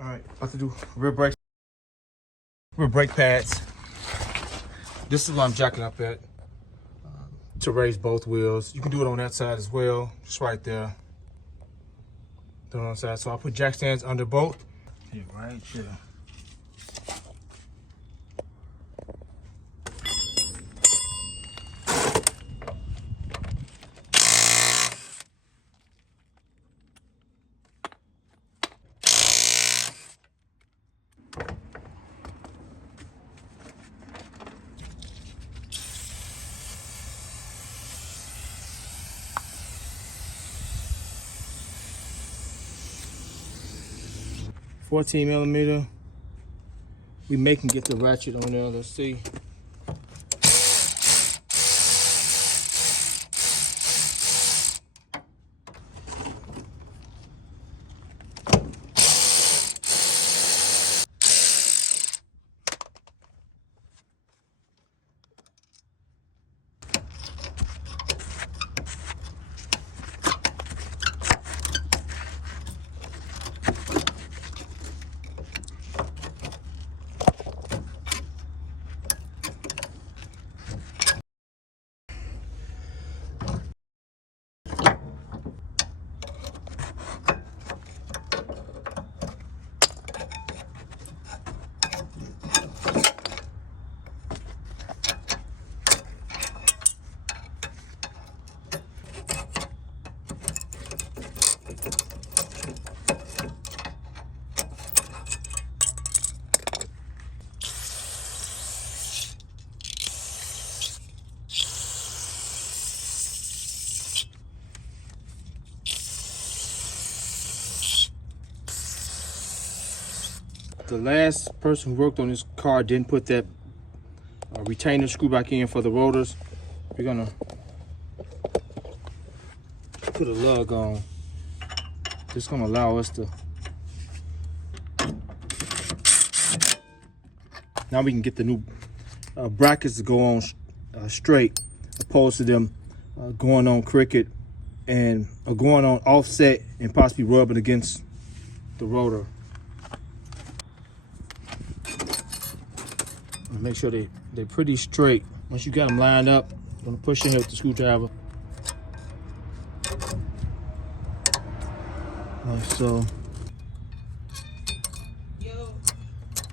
All right, about to do rear brake pads. This is what I'm jacking up at to raise both wheels. You can do it on that side as well, just right there. Do it on that side. So I'll put jack stands under both. Here, right here. 14 millimeter. We may can get the ratchet on there. Let's see. The last person who worked on this car didn't put that retainer screw back in for the rotors. We're gonna put a lug on. This is gonna allow us to. Now we can get the new brackets to go on straight, opposed to them going on crooked and going on offset and possibly rubbing against the rotor. Make sure they're pretty straight. Once you got them lined up, I'm gonna push in here with the screwdriver. Like so.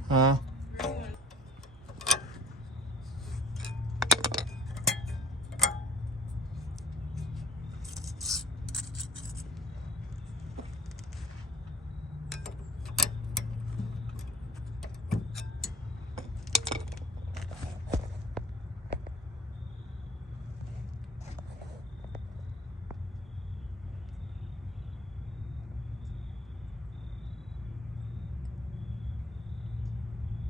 Huh?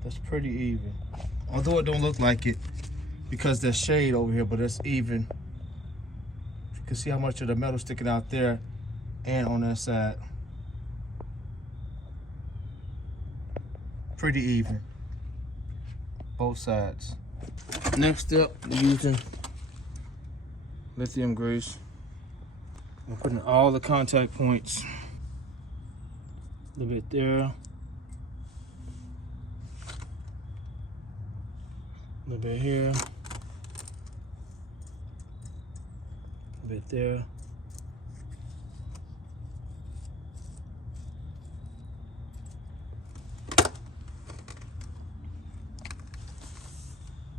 That's pretty even. Although it don't look like it because there's shade over here, but it's even. You can see how much of the metal sticking out there and on that side. Pretty even. Both sides. Next up, we're using lithium grease. I'm putting all the contact points. A little bit there. A little bit here, a bit there.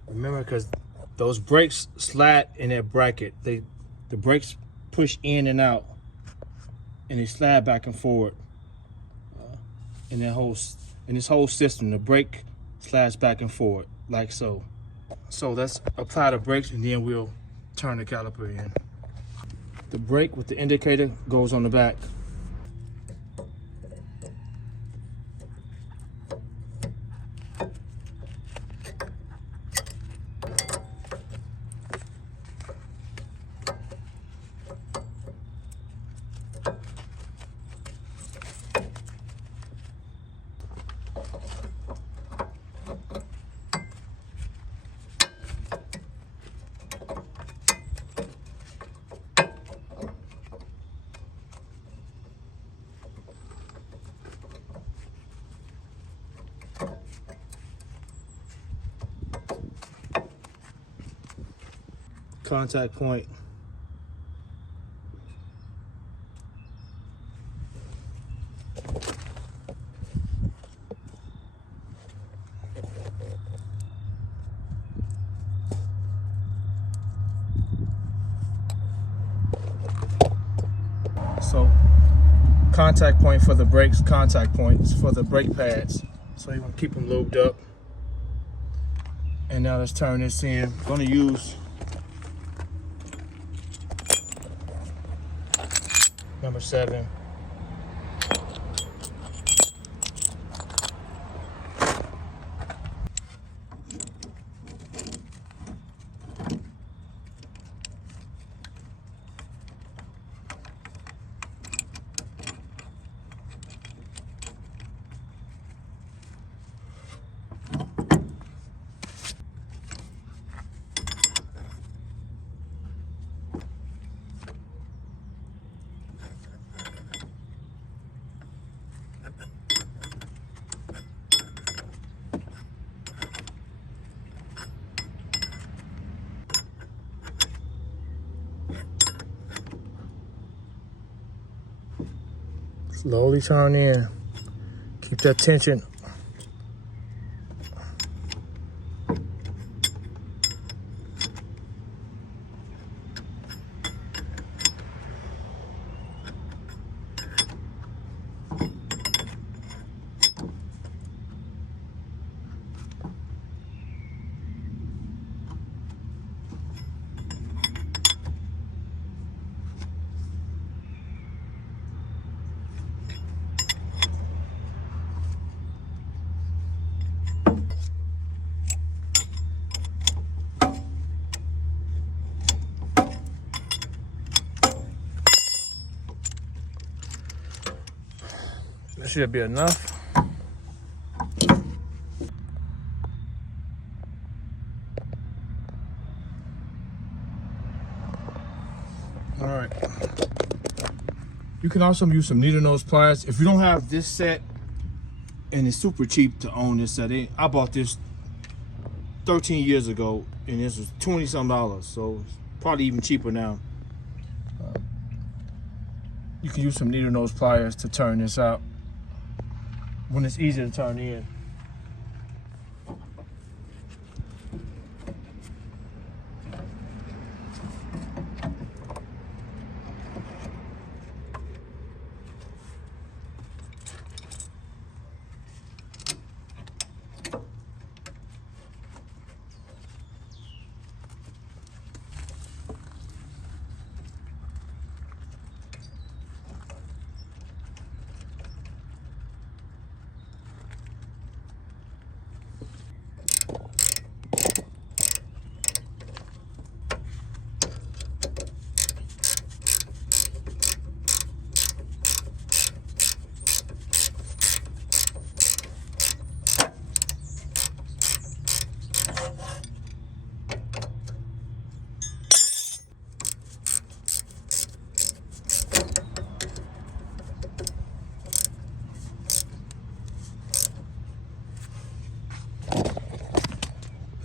Remember, because those brakes slide in that bracket, the brakes push in and out, and they slide back and forward. In this whole system, the brake slides back and forward like so. So let's apply the brakes and then we'll turn the caliper in. The brake with the indicator goes on the back. contact point. So contact point for the brakes, contact points for the brake pads. So you want to keep them lubed up. And now let's turn this in. I'm going to use number 7. Slowly turn in. Keep that tension. That should be enough. All right. You can also use some needle nose pliers. If you don't have this set, and it's super cheap to own this set. I bought this 13 years ago, and this was $20-some, so it's probably even cheaper now. You can use some needle nose pliers to turn this out when it's easy to turn in.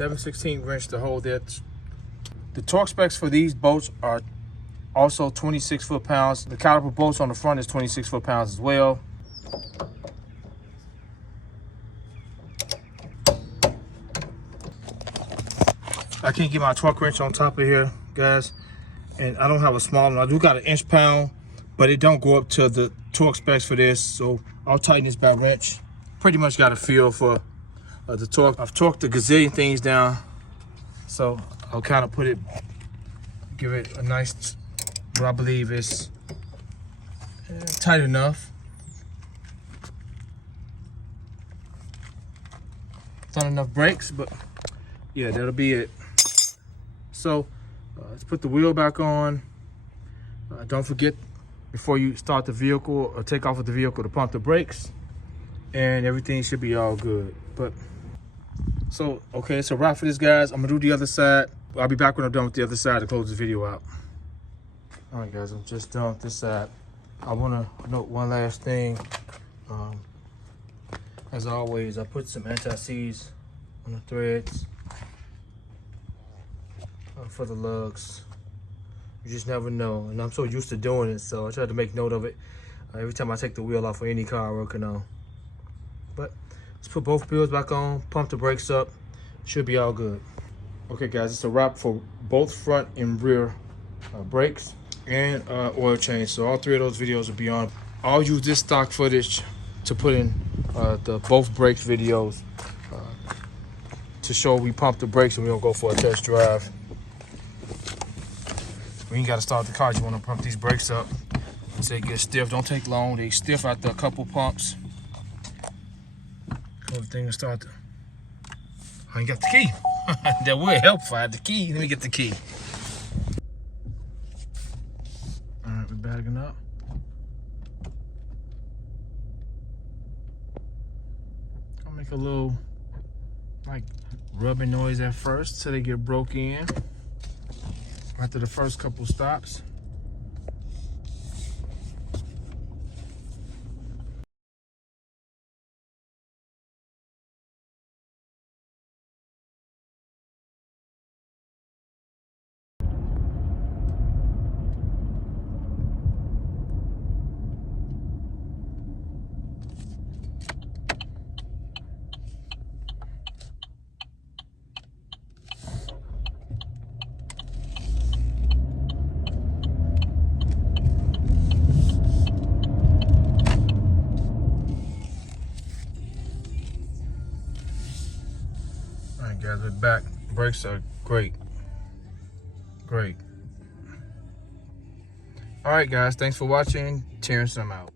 .7/16 wrench to hold it. The torque specs for these bolts are also 26 foot-pounds. The caliper bolts on the front is 26 foot-pounds as well. I can't get my torque wrench on top of here, guys, and I don't have a small one. I do got an inch-pound, but it don't go up to the torque specs for this, so I'll tighten this by wrench. Pretty much got a feel for the torque. I've torqued a gazillion things down, so I'll kind of put it, give it a nice, what I believe is tight enough. It's not enough brakes, but yeah, that'll be it. So let's put the wheel back on. Don't forget, before you start the vehicle or take off with the vehicle, to pump the brakes, and everything should be all good. But so, okay, it's a wrap for this, guys. I'm gonna do the other side. I'll be back when I'm done with the other side to close the video out. All right, guys, I'm just done with this side. I wanna note one last thing. As always, I put some anti-seize on the threads. for the lugs. You just never know, and I'm so used to doing it, so I try to make note of it every time I take the wheel off of any car I'm working on. But let's put both wheels back on, pump the brakes up, should be all good. Okay guys, it's a wrap for both front and rear brakes and oil change. So all three of those videos will be on. I'll use this stock footage to put in the both brakes videos to show we pump the brakes and we're gonna go for a test drive. When you gotta start the car, you wanna pump these brakes up until they get stiff. Don't take long, they stiff after a couple pumps. So the thing will start to, I ain't got the key. That would help if I had the key. Let me get the key. All right, we're bagging up. I'll make a little like rubbing noise at first till they get broke in. After the first couple stops. All right, guys, we're back. Brakes are great. Great. All right, guys, thanks for watching. Terrence, I'm out.